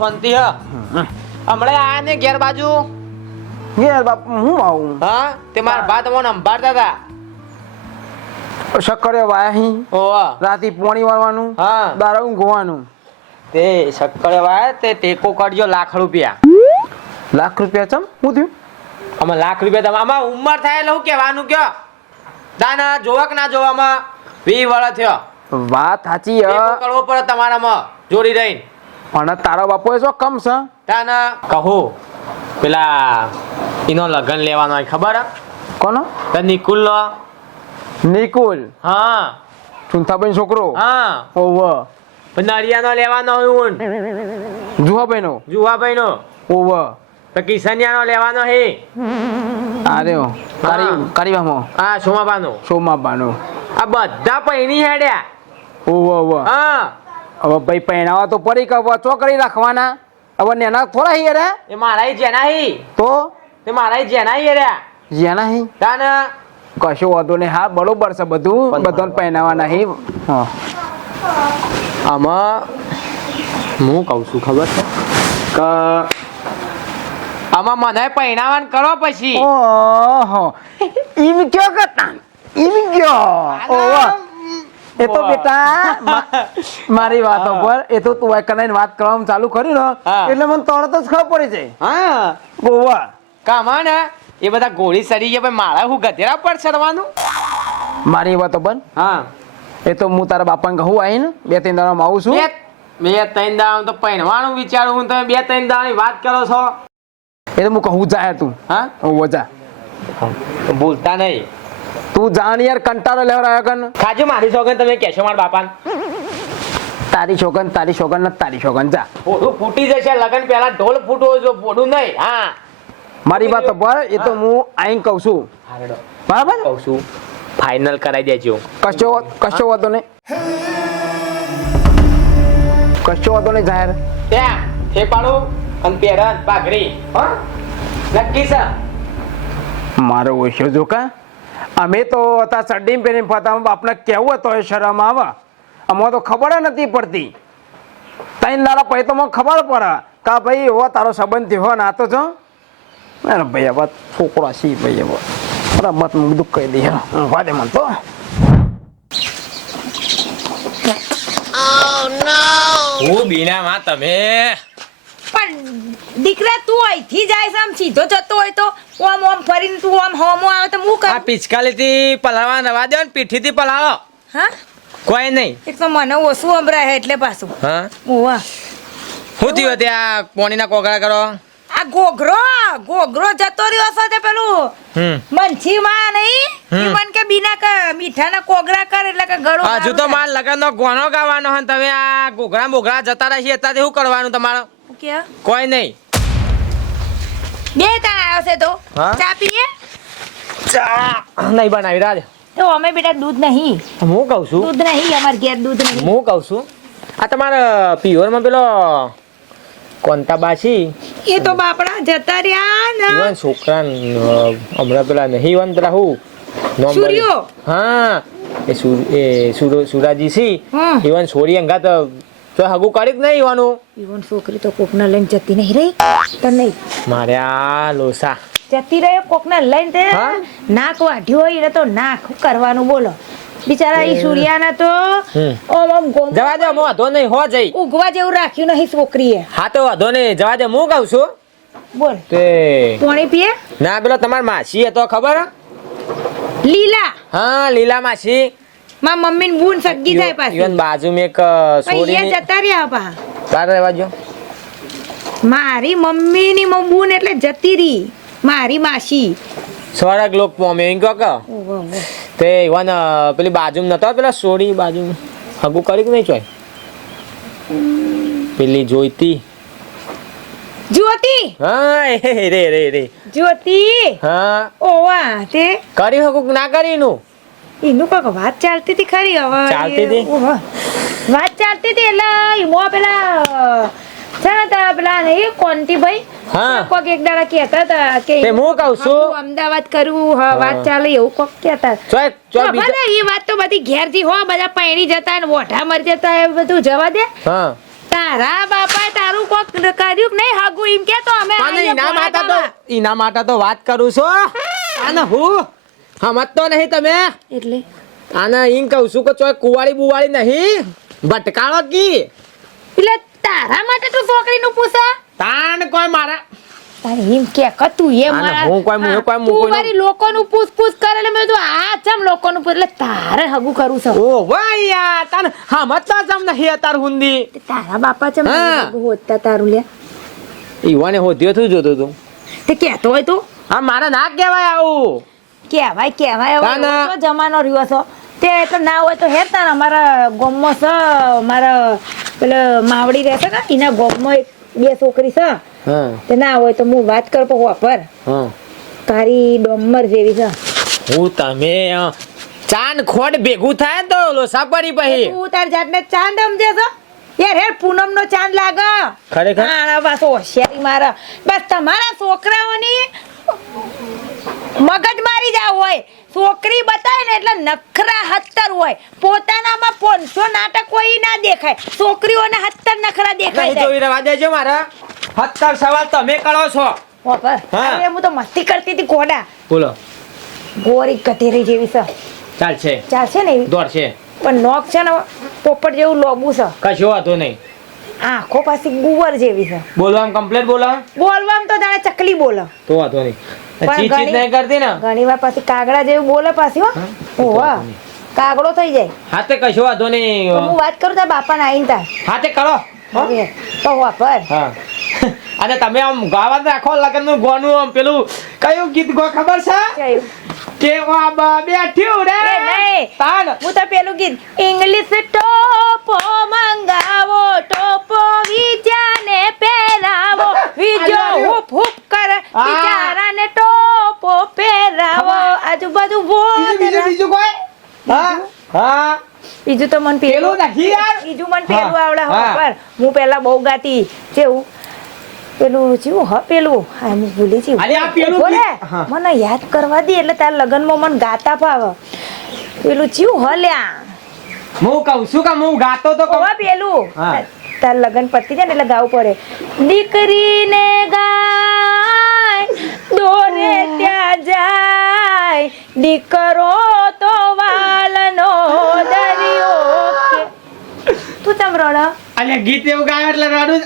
શાંતિ હ. હમણાં આયા ને ઘેર બાજુ? ઘેર બાપ હું આવું? હા તે મારા બા તમને સંભાળતા હતા. શક્કરે વાહી ઓવા રાતી પોણી વાળવાનું? હા. દારૂ ઊંઘવાનું તે શક્કર વાય તે ટેકો કરજો લાખ રૂપિયા. લાખ રૂપિયા ચમ? હું થયું? આમાં લાખ રૂપિયા તમે આમાં ઉંમર થાય એટલે હું કહેવાનું કયો? દાના જોવા કે ના જોવામાં? વી વર્ષ થયો. વાત સાચી હ. કરવો પડે તમારામાં જોડી રહીને પણ તારો બાપો એ શું કમ છે? તાના કહો પેલા એનો લગન લેવાનો હોય ખબર? કોનો? તે નિકુલ નો નિકુલ? હા. ચુંથાભાઈ છોકરો? હા. ઓવ. નરિયા નો લેવાનો હોય ઊન. જુહાભાઈ નો જુહાભાઈ નો ઓવ. તો કિશનિયા નો લેવાનો હે. આર્યો કરી હા. વામો હા સોમાબાનો. સોમાબાનો. આ બધા પૈણી હેડ્યા. ઓવ ઓવ. હા. હવે ભાઈ પહેરાવા તો પડી કે હવે ચોકડી રાખવાના. હવે નેના થોડા હી રે એ મારા જેના હી. તો? તે મારા જેના હી રે જેના હી? તાના કશો વાંધો નહીં. હા બરોબર છે બધું. બધાને પહેણાવાના હી. હા. આમાં હું કહું છું ખબર છે? કે આમાં મને પહેણાવાન કરો પછી. ઓહો. ઈમ કયો કરતા? ઈમ કયો? ઓહો. એ તો બેટા મારી વાતો પર. એ તો તું કને વાત કરવાનું ચાલુ કર્યું ને એટલે મને તરત જ ખબર પડી જાય. હા. ગોવા કામા ને એ બધા ગોળી સરી ગયા મારા હું ગધેરા પર ચડવાનું? મારી વાતો પર? હા. એ તો હું તારા બાપાને કહું આવીને બે ત્રણ દાડામાં આવું છું. બે ત્રણ દાડા તો પહેરવાનું વિચારું હું તમે બે ત્રણ દાણી વાત કરો છો. એ તો હું કહું જાય તું. હા? હું જા બોલતા નહીં. તું જાણ યાર કંટાળો લેવડાવ્યો કન ખાજો મારી સોગન તમે કહેશો મારા બાપા તારી છોકન તારી છોકન ને તારી છોકન જા. પોડું ફૂટી જશે લગન પહેલા ઢોલ ફૂટવો જો પોડું નહીં હા. મારી વાત પર એ તો હું. આઈને કહું છું. બરાબર? કહું છું. ફાઇનલ કરાવી દેજો. કશો કશો વાતો ને કશો વાતો નહીં જાહેર. ત્યાં થેપાડું અને પેરન પાઘડી. હા? નક્કી છે? મારો ઓછો જો કા અમે તો હતા ચડ્ડી પહેરીને ફરતા બાપને કેવું હતો એ શરમ આવે. અમારે તો ખબર નથી પડતી. ત્રણ દાડા પછી તો મને ખબર પડે કા ભાઈ હો તારો સંબંધ થયો ને આ તો છો અરે ભાઈ હવે છોકરા સી ભાઈ હવે રમત હું બધું કહી દઈએ વાદે મને તો. હું બીનામાં તમે પણ દીકરા તું અહીંથી જાય છે આમ સીધો જતો હોય તો ઓમ ઓમ ફરીને તું ઓમ હોમો આવે તો હું આ કરું પિચકાલીથી પલાળવા નવા દો ને પીઠીથી પલાળો. હા? કોઈ નહીં. એક તો મને ઓછું સંભળાય એટલે પાછું. હા? ઓવા. શું થયું ત્યાં પોણીના કોગળા કરો? આ ગોગરો ગોગરો જતો રહ્યો છે તે પેલું. મનથી માં નહીં? હમ. મન કે બીના કે મીઠાના કોગળા કર એટલે કે ગળો હજુ તો માર લગનનો ગોણો ગાવાનો હન તમે આ ઘોઘરા બોઘરા જતા રહેશે અત્યારે શું કરવાનું તમારે. કે? કોઈ નહીં. બે તાણ આવ્યો છે તો. હા? ચા પીએ? ચા નહીં બનાવી રાજ. તો અમે બેટા દૂધ નહીં. હું કહું છું? દૂધ નહીં અમાર ઘેર દૂધ નહીં. હું કહું છું? આ તમારા પિયોરમાં પેલો કોંતા બાસી એ તો બાપડા જતા રહ્યા ને. ઈવન છોકરા હમણાં પેલા નહીં ઈવન પેલા હું? નોમ સૂર્યો? હા. એ સુર એ સુર સુરાજી સી? હમ. ઈવન છોરી અંગાત તો હગું કરી જ નહીં ઈવાનું ઈવન છોકરી તો કોકના લઈને જતી નહીં રહી. તો નહીં મારે આ લોસા. જતી રહ્યો કોકના લઈને તે? નાક વાઢ્યો હોય ને તો નાક. કરવાનું બોલો? બિચારા ઈ સૂર્યાના તો ઓમ ઓમ ગોમ જવા દે મો વાંધો નહીં હો જઈ. ઉગવા જેવું રાખ્યું નહીં છોકરીએ. હા તો વાંધો નહીં જવા દે હું કહું છું. બોલ. તે પાણી પીએ? ના પેલો તમાર માસી હતો ખબર? લીલા. હા લીલા માસી. માં મમ્મી ને બૂન સગી જાય પાછી. ઈવન મે એક સોરી ને જતા રહ્યા પા. બાર રહેવા જો મારી મમ્મી ની બૂન એટલે જતી રહી. મારી માસી. સ્વર્ગ લોક પોમે ઇન કહો કે? ઓહો, ઓહો. તે ઈવન પેલી બાજુમાં નતો પેલા સોરી બાજુ હગુ કરી કે નહીં ચોય? પેલી જોઈતી. જ્યોતિ હા એ રે રે રે જ્યોતિ હા. ઓવા તે? કરી હકુક ના કરી એનું વાત ચાલતી હતી ખરી હવે ચાલતી હતી? વાત ચાલતી હતી એટલે ઈમો પેલા છે ને તારા પેલા નહીં કોંતીભાઈ હા. કોક એક દાડા કહેતા હતા કે હું કહું છું. અમદાવાદ કરવું હા, વાત ચાલે એવું કોક કહેતા ચોય ચોય તો બીજો ભલે એ વાત તો બધી ઘેરથી હો બધા પૈણી જતા ને ઓઢા મરી જતા એ બધું જવા દે. હા. તારા બાપા તારું કોક કર્યું નહીં? હાગું એમ કે તો અમે એના માટે તો વાત કરું છું અને હું? સમજતો નહીં તમે? એટલે? આને એમ કહું છું કે ચોય કુવાળી બુવાળી નહીં. ભટકાળો કી? એટલે તારા માટે તું છોકરીનું પૂછા? તાણ કોઈ મારા તારે એમ કે કે તું એ મારા હું કોઈ- હું કોઈ- હું તું મારી લોકોનું પૂછ પૂછ કરે એટલે મેં તો આ ચમ લોકોનું પૂછ એટલે તારે હગું કરું છે. ઓ વાહ યાર તાન સમજતા જમ નહીં અતાર હુંદી? તારા બાપા ચમ હોતા તારું લે. ઈવાને હોદ્યો તું જોતો તું. તે કહેતો હોય તું? આ મારા ના કહેવાય આવું. કહેવાય કહેવાય. હવે જમાનો રહ્યો છો. તે તો ના હોય તો હેતા ને અમારા ગોમમાં છે મારા પેલો માવડી રહેશે ને એના ગોમમાં એક બે છોકરી છે. હા. તે ના હોય તો હું વાત કરું પણ વાપર. હા. તારી ડોમર જેવી છે. હું તમે અ, ચાન ખોડ ભેગું થાય ને તો લોસા પડી પછી તું તાર જાતને ચાંદ સમજે છો? યાર હેર પૂનમ નો ચાંદ લાગે. ખરેખર? આના પાછો હોશિયારી મારા. બસ તમારા છોકરાઓની મગજ મારી જાવ હોય. છોકરી બતાય ને એટલે નખરા હત્તર હોય. પોતાનામાં પોનસો નાટક કોઈ ના દેખાય. છોકરીઓને હત્તર નખરા દેખાય નહીં જોઈ રવા દેજો મારા. હત્તર સવાલ તમે કરો છો. અરે હું તો મસ્તી કરતી હતી કોડા બોલો. ગોરી કથેરી જેવી છે. ચાલશે ચાલશે ને દોડ છે. પણ નોક છે ને પોપટ જેવું લોબુ છે. કશો વાંધો નહીં. આંખો પાછી ગુવર જેવી છે. બોલો કમ્પ્લેટ બોલા. બોલવામાં તો જાણે ચકલી બોલા. તો વાતો નહીં. પણ ચીચ ચીચ ઘણી- નહીં કરતી ને? ઘણી વાર પાછી કાગડા જેવું બોલે પાછી હો. ઓવા કાગડો થઈ જાય. હા કશો વાંધો તો હું. વાત કરું તાર બાપાને આઈને તાર. હા કરો. હો? હવે તો હા અને તમે આમ ગાવા રાખો લગનનું ગોનું આમ પેલું કયું ગીત ગો ખબર છે? જયું. કે વાબા બેઠ્યું રે. નહીં. હું તો પેલું ગીત ઇંગ્લિશ ટોપો મંગાવો ટોપો વિજાને પહેરાવો વિજો. હુપ હુપ કરે હા. આજુબાજુ બીજું બીજું બીજું કોઈ? હા હા. બીજું તો મન પેલું યાર. બીજું મન પેલું આવડે હા. હું. પેલા બહુ ગાતી કેવું પેલું જેવું હ પેલું. હા હું ભૂલી જઈ. અરે આ પેલું બોલે મને યાદ કરવા દે એટલે તાર લગનમાં મને ગાતા ફાવે પેલું ચિયું હલ્યા. હું કહું છું કે હું ગાતો તો કહું. પેલું. તાર લગન પતી જાય ને એટલે ગાવું પડે. દીકરીને ગાય દોરે ત્યાં જાય. દીકરો તો વાલનો દરિયો તું તમ રડો અને ગીત એવું ગાય એટલે રડું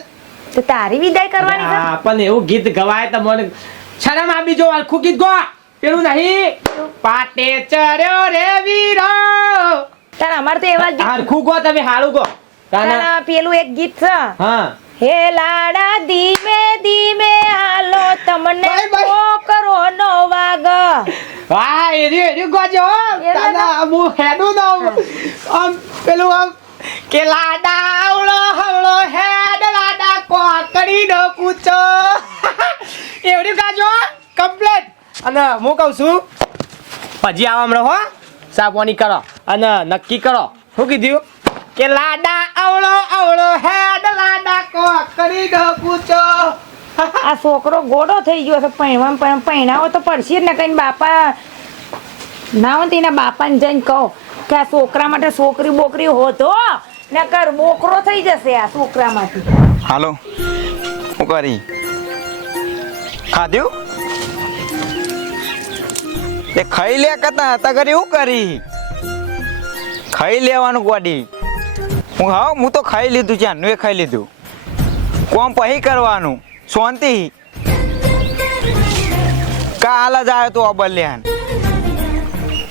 તો તારી વિદાય કરવાની છે? હા, પણ એવું ગીત ગવાય તો મને શરમ આવી જો આખું ગીત ગો. પેલું નહીં. પાટે ચર્યો રે વીરો. તાર અમાર તો એવા ગીત આખું ગો તમે હાળું ગો. તારા પેલું એક ગીત છે. હા. હે લાડા ધીમે ધીમે હાલો તમને છોકરો નો વાગ વાહ એરી એરી ગોજો તાના મુ હેડો નો આમ પેલું આમ કે લાડા આવળો હવળો હેડ લાડા કોકડી નો કૂચો. એવડી ગાજો કમ્પ્લેટ. અને હું કહું છું પછી આવા હમણાં હો. સાપવાની કરો અને નક્કી કરો. શું કીધું? કે લાડા આવળો આવળો હેડ લાડા કોકડી નો પૂછો. આ છોકરો ગોડો થઈ ગયો છે પૈણવા પણ પૈણાવો તો પડશે જ ને કઈ બાપા. ના હોય તો બાપાને જઈને કહો કે આ છોકરા માટે છોકરી બોકરી હોતો નકર બોકરો થઈ જશે આ છોકરામાંથી. હાલો હું કરી? ખાધ્યું? તે ખાઈ લે કરતા હતા કરી હું કરી? ખાઈ લેવાનું ગોડી. હું હા, હું તો ખાઈ લીધું છે, આનું ખાઈ લીધું. કોમ પછી કરવાનું? શાંતિ કાલ જ આવ્યો તો અબલ્યાન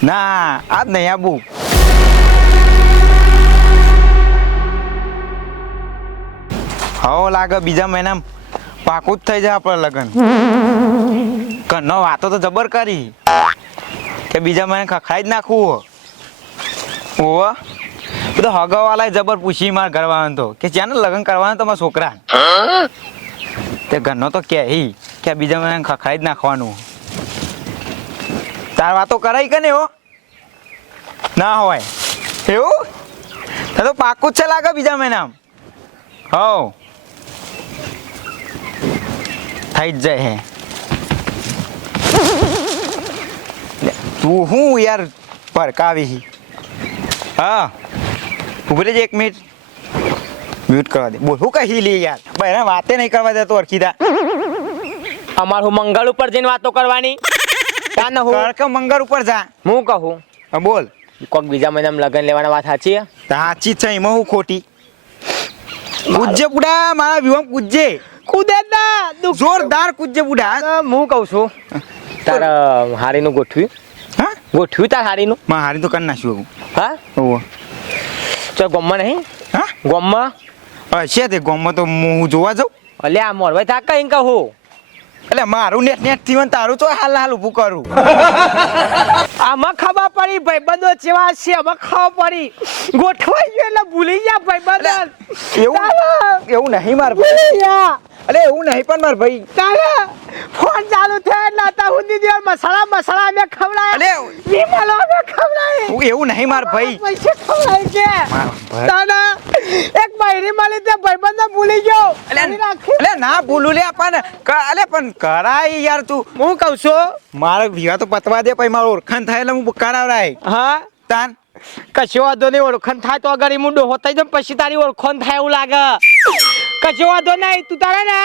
ના, આજ નહીં આબુ. હો લાગે બીજા મહિનામાં પાકું જ થઈ જાય આપણે લગ્ન. ઘરનો વાતો તો જબર કરી. કે બીજા મહિને ખાઈ જ નાખવું હો. ઓવ બધો હગાવાલાએ જબર પૂછી માર ઘરવાળાને તો. કે ચાને લગ્ન કરવાના તમારા છોકરા તે ઘરનો તો કે હી, કે બીજા મને ખખડાઈ જ નાખવાનું. તાર વાતો કરાય કે ને હો? ના હોય. એવું? તે તો પાકું જ છે લાગે બીજા મહિનામાં હો થઈ જ જાય હે. તું હું યાર પરકાવી હી. હા ઊભી રહેજે એક મિનિટ. મ્યુટ કરવા દે. બોલ હું કહી લી યાર? ભાઈ વાતે નહીં કરવા દેતો અર્કિતા અમાર હું મંગળ ઉપર જઈને વાતો કરવાની? કાન હું. કર કે મંગળ ઉપર જા. હું કહું? હા, બોલ. કોક બીજા મહિનામાં લગન લેવાના વાત સાચી હે? સાચી છે એમાં હું ખોટી. પૂજ્ય બુડા મારા વિવાહ પૂજ્ય કૂદે જ ના દુઃખ. જોરદાર કૂદજે બુડા. હું કહું છું. તાર હારીનું ગોઠવ્યું? હા? ગોઠવ્યું તાર હારીનું? માં હારી તો કરી નાખ્યું હા? ઓહો ચાલ ગોમમાં નહીં? હા? ગોમમાં? હશે તે ગામમાં તો હું જોવા જાઉં. અલ્યા આ મોરભાઈ થાક કઈ કહું. એટલે મારું નેટ નેટથી તારું તો હાલ હાલ ઊભું કરું. આમાં ખબર પડી ભાઈબંધો જેવા છે આમાં ખબર પડી. ગોઠવાઈ ગયો એટલે ભૂલી ગયા ભાઈ બંધ એવું એવું નહીં માર ભૂલી ગયા. અરે એવું નહીં પણ માર ભાઈ. તારે ફોન ચાલુ થયો એટલે હતા સુધી દિવસ મસાલા મસાલા અમે ખવડાય. અરે વિમલો અમે ખવડાય. એવું- એવું નહીં માર ભાઈ. પૈસે ખવડાય છે. તાના એક બૈરી મળી તે ભાઈબંધો ભૂલી ગયો. અરે ના ભૂલું લે પણ અરે અલે પણ કરાય યાર તું. હું કહું છું? મારે વિવાહ તો પતવા દે પછી મારો ઓળખાણ થાય એટલે હું કરાવરાય હા? તાન. કશો વાંધો નહીં ઓળખાણ થાય તો અગર એ મુંડો હોતા જ પછી તારી ઓળખાણ થાય એવું લાગે. કશો વાંધો નહીં તું તારે ને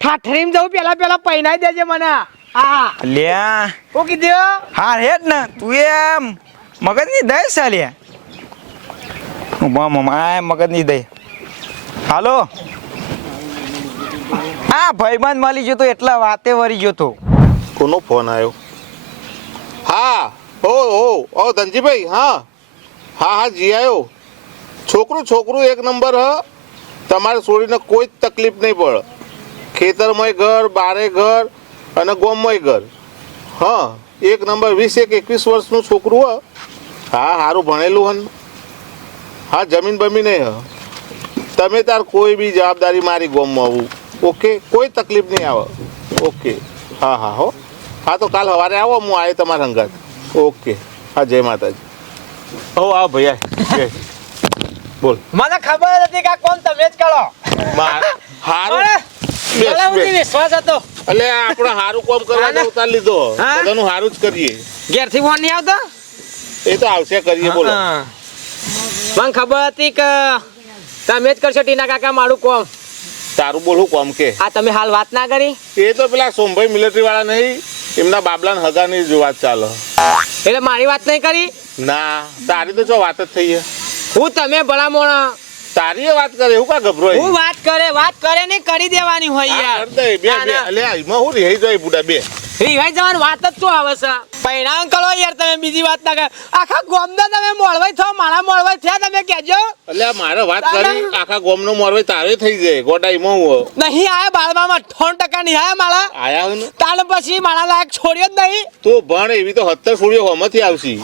ઠાઠરીમાં જવું પેલા પેલા પહેરાઈ દેજે મને. હા લ્યા. હું કીધું? હા હેડ ને. તું એમ મગજની ચાલ્યા ઊભા મમ્મા આ મગજની દઈ હાલો. હા ભાઈબંધ મળી ગયો તો એટલા વાતે વરી ગયો તો. કોનો ફોન આવ્યો હા હો હો ઓ ધનજીભાઈ હા. હા હા જી આવ્યો છોકરું છોકરું એક નંબર હ. તમારે છોડીને કોઈ જ તકલીફ નહીં પડે. ખેતરમાંય ઘર, બારે ઘર અને ગોમમાંય ઘર. હા, એક નંબર વીસ, એક એકવીસ વર્ષનું છોકરું હ. હા સારું ભણેલું હન. હા, જમીન બમીન હ. તમે તાર કોઈ બી જવાબદારી મારી ગોમમાં આવું. ઓકે, કોઈ તકલીફ નહીં આવે. ઓકે. હા હા, હો. હા, તો કાલ સવારે આવો, હું આવે તમારા હંગાત. ઓકે. હા, જય માતાજી. હો આ ભૈયા. બોલ. મને ખબર હતી કે કોણ તમે જ કરો હારું. સુધી બેસ. વિશ્વાસ હતો. એટલે આપણે હારું કામ કરવા? ઉતાર લીધો. બધાનું હારું જ કરીએ. ઘેરથી ફોન નહીં આવતો? એ તો આવશે કરીએ બોલો. મને ખબર હતી કે તમે જ કરશો ટીના કાકા મારું કોમ. તારું બોલ હું કામ કે? આ તમે હાલ વાત ના કરી? એ તો પેલા સોમભાઈ મિલિટરી વાળા નહીં એમના બાબલાને હગાની જ વાત ચાલે. એટલે મારી વાત નહીં કરી? ના તારી તો જો વાત જ થઈ છે. હું તમે ભલા મોણા તારી વાત કરે એવું કા ગભરો હું વાત કરે વાત કરે ને કરી દેવાની હોય યાર. બે બે. અલ્યા એમાં હું રહી જાય બુડા બે. રિહાઈ જવાની વાત જ શું આવે છે? પૈણા અંકલ હોય યાર તમે બીજી વાત ના કરો. આખા ગોમના તમે મોળવાઈ થો મારા મોળવાઈ થયા તમે કહેજો. એટલે મારે વાત. કરી. આખા ગોમનો મોરવાઈ તારે થઈ જાય ગોડાઈમાં હું નહીં આયા બાળવામાં અઠ્ઠાવન ટકા નહીં આયા મારા. આયા હું તાણ પછી મારા લાયક છોડ્યો જ નહીં. તું ભણ એવી તો હત્તર છોડીઓ હોમાંથી આવશી.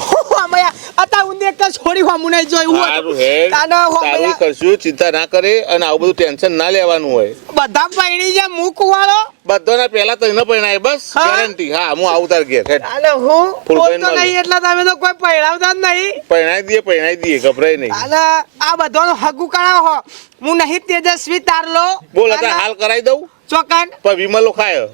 ચિંતા ના કરે અને આવું બધું ટેન્શન ના લેવાનું હોય. બધા પૈણી છે મૂક વાળો બધાના પહેલા તો એને પરણાય બસ હા. ગેરંટી હા હું આવું તાર ઘેર. હેડ. હું? બોલતો નહીં એટલે તમે તો કોઈ પહેરાવતા જ નહીં. પરણાઈ દઈએ પરણાઈ દઈએ ગભરાય નહીં. અને આ બધાનો હગુ કરાવો હો. હું નહીં તેજસ્વી તારલો બોલ અત્યારે હાલ કરાઈ દઉં? ચોકન. પણ વિમલો ખાય.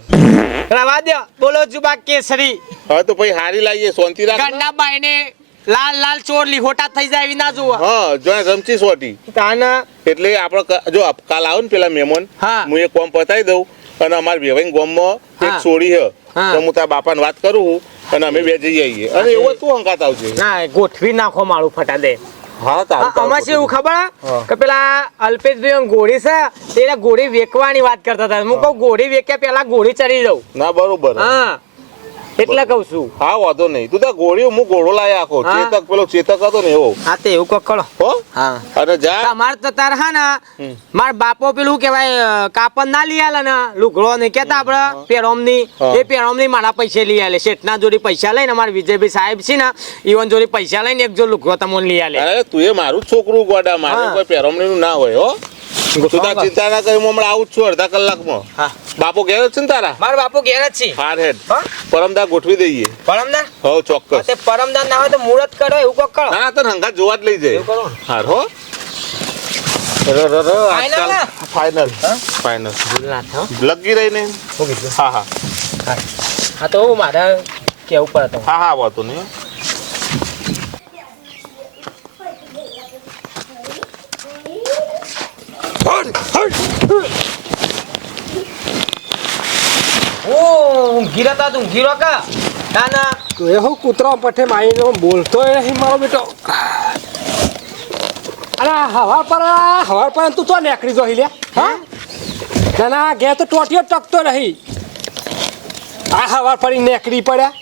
રવા દો બોલો જુબા કેસરી. હવે તો પછી હારી લાવીએ શાંતિ રાખ. ગંડા બાઈને લાલ લાલ ચોર લીહોટા થઈ જાય વિના ના જોવા હા જો રમચી સોટી. તાના એટલે આપણે જો કાલ આવો ને પેલા મહેમાન. હા. હું એક કોમ પતાવી દઉં. અને અમારા વેવાઈ ગામમાં એક. સોડી છે. તો હું તારા બાપાને વાત કરું અને અમે બે જઈ આવીએ અને એવો તું હંકાત આવજે? ના ગોઠવી નાખો મારું ફટા દે. હા આમાં શું એવું ખબર. કે પેલા અલ્પેશભાઈ ઘોડી છે તેને ઘોડી વેકવાની વાત કરતા હતા. હું કહું ઘોડી વેક્યા પેલા ઘોડી ચડી જવું ના બરોબર. હા. એટલે કહું છું. હા વાંધો નહીં. તું ત્યાં ગોળીઓ હું ઘોડો લાય આખો. ચેતક પેલો ચેતક હતો ને એવો. હા તે એવું કોક હો? હા. અને જા. તમારે તો તાર હા ના માર બાપો પેલું કેવાય કાપડ ના લઈ આલે ને લુગડો ને કેતા આપણે પેરોમની. એ પેરોમની મારા પૈસે લઈ આલે. શેઠના જોડે પૈસા લઈને અમારા વિજયભાઈ સાહેબ છે ને ઈવન જોડે પૈસા લઈને એક જો લુગડો તમને લઈ આલે. અરે તું એ મારું છોકરું ગોડા. મારું કોઈ પેરોમનું ના હોય હો. તું ચિંતા ના કરી હું હમણાં આવું છું અડધા કલાકમાં. હા. બાપો ઘેર છે ને તારા? મારા બાપુ ઘેર જ છે. હાર હેડ પરમદા ગોઠવી દઈએ. પરમદાર હો ચોક્કસ. તે પરમદાર ના હોય તો મુહૂર્ત કરો એવું કોક કરો. ના તને જોવા જ લઈ જાય. કરો હાર હો. ના થાવ લગી રહી ને હા હા. હા. તો મારે કેવું પડે હા હા વાતો નહીં હો. હું ઊંઘી રહેતા તું ઊંઘી રહો કા? ના ના. તો એ હું કૂતરો પઠે મારીને બોલતો નહીં મારો બેટો. અરે હવા પર હવાર પર તું તો નેકડી જો લે હા? ના ના ઘેર તો ટોટીઓ ટકતો નહીં આ હવા પર નેકડી પડ્યા.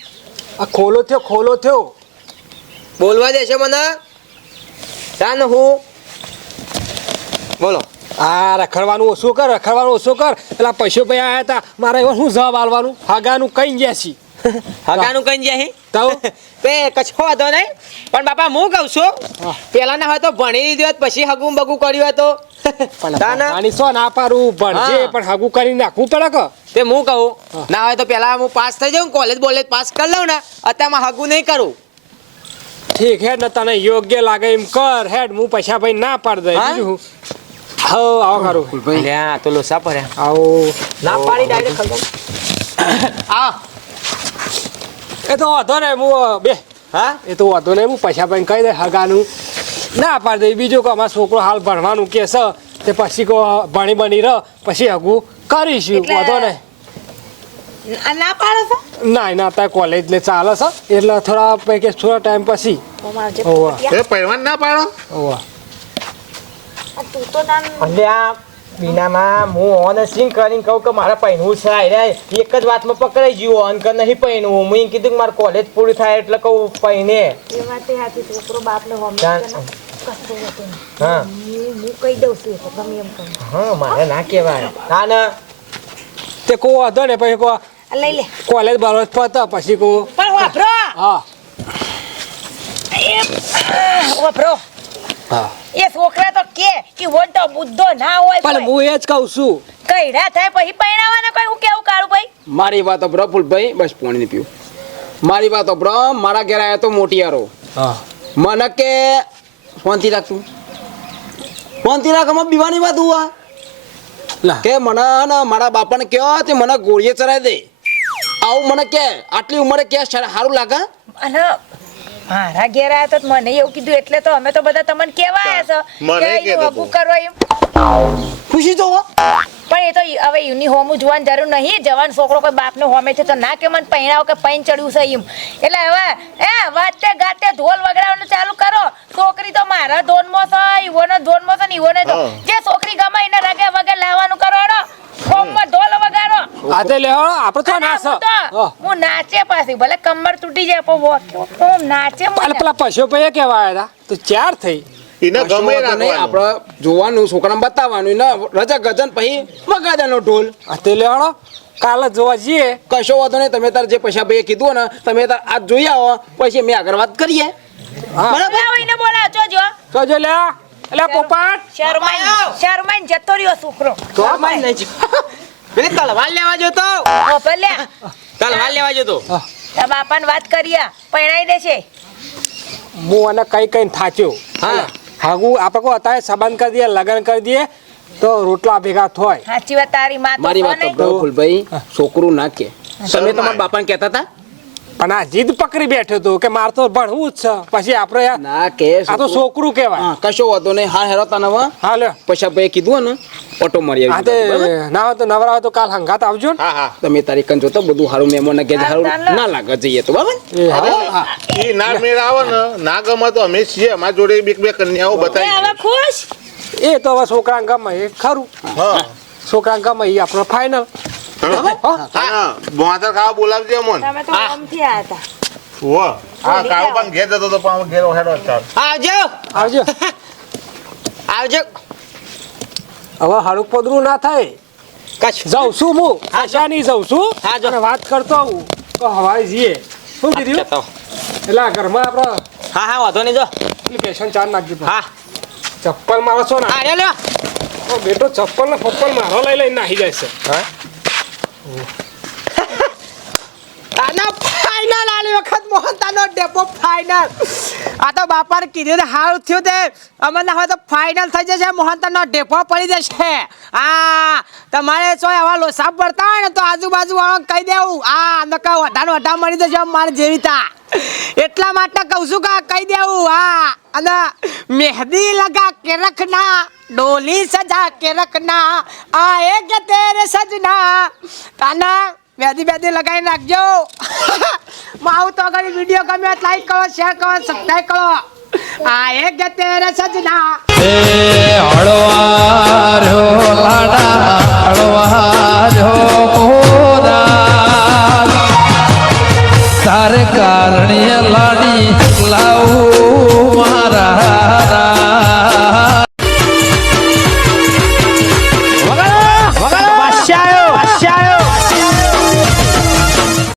આ ખોલો થયો ખોલો થયો. બોલવા દેશે મને? તાન હું. બોલો. આ રખડવાનું ઓછું કર રખડવાનું ઓછું કર. પેલા પૈસો ભાઈ આવ્યા હતા. મારે એવો શું જવાબ આલવાનું? હાગાનું કઈ ગયા છી? હગાનું કઈ ગયા તો? તે કશો વાંધો નહીં. પણ બાપા હું કહું છું પેલા ના હોય તો ભણી લીધું હોત પછી હગું બગું કર્યું હતો તો. સો ના પારું ભણજે પણ હાગું કરી નાખવું પડે કે? તે હું કહું ના હોય તો પેલા હું પાસ થઈ જાઉં કોલેજ બોલેજ પાસ કરી લઉં ને અત્યારમાં હગું નહીં કરું. ઠીક હેડ ને તને યોગ્ય લાગે એમ કર. હેડ હું પૈસા ભાઈ ના પાડ દઉં બીજું હું હો આવો કરું લ્યા તો લોસા પડ્યા આવો. ના પાડી ડાયરેક્ટ આ. એ તો વાંધો ને હું બે. હા? એ તો વાંધો નહીં હું પૈસા પણ કહી દે હગાનું. ના પાડ દે બીજું કે અમારો છોકરો હાલ ભણવાનું કે છે તે પછી કો ભણી બની રહ પછી હગું કરીશું વાંધો ને ના પાડો છો? ના ના તાર કોલેજ ને ચાલે છે એટલે થોડા પૈકી થોડા ટાઈમ પછી. ઓવા. એ પહેરવાન ના પાડો? ઓવા. તું તો ના અલ્યા બીનામાં હું ઓન સિંગ કરીને કહું કે મારે પહેરવું છે રે એક જ વાતમાં પકડાઈ ગયું ઓન કે નહીં પહેરવું હું એમ કીધું કે મારે કોલેજ પૂરી થાય એટલે કહું પૈને એ વાતે હાથી છોકરો બાપને હોમે કશું હોતું. હા. હું કહી દઉં છું ગમે એમ કહું. હા મારે ના કહેવાય. ના ના. તે કો હતો ને પછી કો લઈ લે. કોલેજ બારોજ પતા પછી કો પણ વાપરો. હા. વાપરો. હા એ છોકરા તો કે કે વડો બુદ્ધો ના હોય પણ હું એ જ કહું છું. કઈડા થાય પછી પૈણાવાના કોઈ? હું કેવું કાળું ભાઈ? મારી વાત અભરો ફૂલભાઈ બસ પાણી પીવું મારી વાત અભરો મારા ઘેર આવ્યો તો મોટિયારો. હા. મને કે શાંતિ રાખતું શાંતિ રાખવામાં બીવાની વાત હુઆ. લા. કે મને ને મારા બાપાને કહો તે મને ગોળીએ ચડાવી દે. આવું મને કે આટલી ઉંમરે કે સારું લાગે? અને મારા ઘેર આવ્યા તો મને એવું કીધું એટલે તો અમે તો બધા તમને કેવા આવ્યા છો. મને કરો એમ. ખુશી તો હો. પણ એ તો હવે યુનિફોર્મ જોવાની જરૂર નહીં. જવાન છોકરો કોઈ બાપને હોમે છે તો ના કે મને પૈણાવો કે પૈન ચડ્યું છે એમ. એટલે હવે એ વાતે ગાતે ઢોલ વગડાવવાનું ચાલુ કરો. છોકરી તો મારા ધોનમાં છે ઈવોનો ધોનમાં છે ને ઈવોને તો જે છોકરી ગમે એને રગે વગે લાવવાનું કરો હોમમાં ઢોલ વગાડો. આતે તે આપણે તો નાસ હું નાચે પાછી ભલે કમર તૂટી જાય પણ નાચે પેલા પશુ ભાઈ કેવા આવ્યા તો ચાર થઈ. એને ગમે આપણે જોવાનું છોકરાને બતાવવાનું. એને રજા ગજન પછી વગાડવાનો ઢોલ. તે લેવાડો કાલે જોવા જઈએ. કશો વાંધો નહીં તમે તાર જે પૈસા ભાઈએ કીધું ને તમે તાર આજ જોઈ આવો. પછી અમે આગળ વાત કરીએ. હા. બોલાવો એને જોજો. લે એટલે પોપાટ. શરમાઈ શરમાઈ જતો રહ્યો છોકરો. તો નહીં પેલી તલવાર લેવા જતો ભલે. તલવાર લેવા જતો તારા બાપાને વાત કરીએ પૈણાઈ દેશે હું અને કઈ કઈ થાચ્યો હા. હાગુ આપણે કોઈ અત્યારે સંબંધ કરી દઈએ લગ્ન કરી દઈએ તો રોટલા ભેગા થાય. સાચી વાત તારી મા તો મારી વાત. તો ફૂલભાઈ છોકરું ના કે. તમે તમારા બાપાને કહેતા હતા? પણ આ જીદ પકડી બેઠો તો કે મારે તો ભણવું જ છે. પછી આપણે ના કે આ તો છોકરું કહેવાય. કશો વાતો નહીં. હા હેરો તને હવે હા લ્યો પૈસા ભાઈ કીધું ને ઓટો મારી આવી? ના હોય તો નવરા હોય તો કાલ હંગાત આવજો હા હા. તમે તારી કન જોતો બધું હારું ને કે હારું ના લાગે જઈએ તો બરાબર? એ ના મેળ આવે ને ના ગમે તો અમે છીએ. અમારા જોડે બે બે કન્યાઓ એ હવે ખુશ? એ તો હવે છોકરા ગમે એ ખરું. હા. છોકરા ગમે એ આપણો ફાઇનલ હા બોતર ખાવા બોલાવજે અમોન. તમે તો આમથી આયા હતા. હો હા કાળો પણ ઘેર જતો તો પણ ઘેર ઓહેડો હતો આવજો. આવજો. આવજો. હવે હાડુક પદરું ના થાય. કચ્છ જાઉં છું હું. આશાની જાઉં છું. હા, જો. વાત કરતો આવું. તો હવાઈ જઈએ. શું કીધું. એટલે આ ઘરમાં આપણે હા હા વાંધો નહીં જો. એપ્લિકેશન પેશન ચાર નાખજો હા. ચપ્પલ મારો છો ને? હા લ્યો બેટો ચપ્પલ ને ફપ્પલ મારો લઈ લઈને નાહી જાય છે. આના ફાઇનલ આલી વખત મોહનતાનો ડેપો ફાઇનલ આ તો બાપાને કીધું તો હારું થયું તે. અમને હવે તો ફાઇનલ થઈ જશે મોહનતાનો ડેપો પડી જશે. આ, તમારે જો આવા લોસા પડતા હોય ને, તો આજુબાજુ વાળો કહી દેવું. આ નકા વધારે વધારે મળી જશે મારે જેવી તા એટલા માટે કહું છું કે કહી દેવું હા અને મહેંદી લગા કે રખના ડોલી સજા કે રખના એક તેરે સજના. તાના મહેંદી મહેંદી લગાવી નાખજો. મારું તો આગળ વીડિયો ગમે લાઈક કરો શેર કરો સબસ્ક્રાઈબ કરો. આએગે તેરે સजना હળવાર્યો લાડા હળવાર્યો મોરા તારે કારણે લાડી લાવું